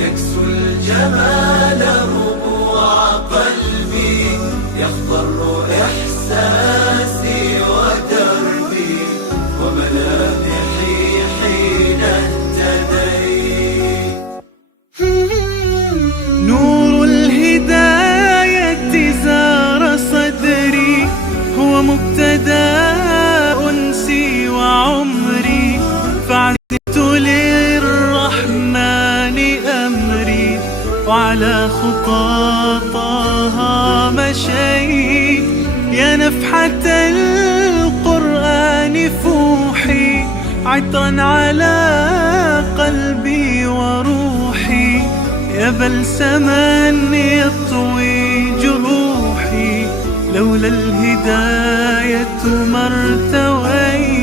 يكسو الجمال ربوع قلبي، يخضر إحساسي ودربي وملامحي حين اهتديت. نور الهداية زار صدري، هو مبتدأ أنسي وعمري، فعدت للرحمن أمري وعلى خطاطها مشيت. يا نفحة القرآن فوحي، عطرا على قلبي وروحي، يا بلسما يطوي جروحي، لولا الهداية ما ارتويت.